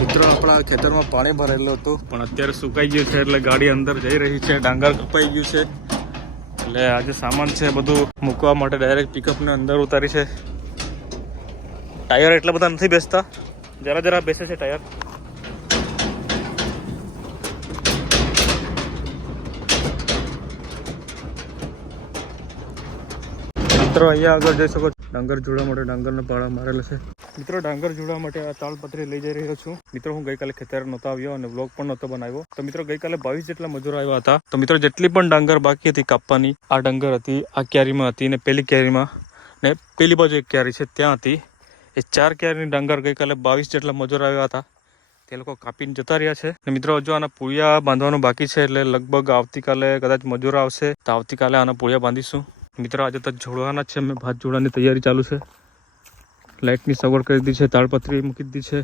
મિત્રો આપણા ખેતરમાં પાણી ભરેલું હતું પણ અત્યારે સુકાઈ ગયું છે એટલે ગાડી અંદર જઈ રહી છે. ડાંગર કપાઈ ગયું છે એટલે આજે સામાન છે બધું મૂકવા માટે ડાયરેક્ટ પિકઅપને અંદર ઉતારી છે. ટાયર એટલા બધા નથી બેસતા, જરા જરા બેસે છે ટાયર. મિત્રો અહીંયા આગળ જઈ શકો છો. ડાંગર જોડવા માટે ડાંગરના પાળા મારેલા છે. મિત્રો ડાંગર જોડવા માટે આ તાળપત્રી લઈ જઈ રહ્યો છું. મિત્રો હું ગઈકાલે ખેતર નહોતો આવ્યો અને વ્લોગ પણ નહોતો બનાવ્યો. તો મિત્રો ગઈકાલે 22 જેટલા મજૂરો આવ્યા હતા. તો મિત્રો જેટલી પણ ડાંગર બાકી હતી કાપવાની, આ ડાંગર હતી, આ ક્યારીમાં હતી ને પેલી ક્યારીમાં ને પેલી બાજુ એક ક્યારી છે ત્યાં હતી. એ 4 ક્યારીની ડાંગર ગઈકાલે 22 જેટલા મજૂરો આવ્યા હતા. તે લોકો કાપીને જતા રહ્યા છે. ને મિત્રો હજુ આના પૂળિયા બાંધવાનું બાકી છે એટલે લગભગ આવતીકાલે કદાચ મજૂરો આવશે તો આવતીકાલે આના પૂળિયા બાંધીશું. મિત્રો આજે તો જોડવાના જ છે. મેં ભાત જોડવાની તૈયારી ચાલુ છે. લાઇટની સગવડ કરી દીધી છે, તાળપત્રી મૂકી દીધી છે.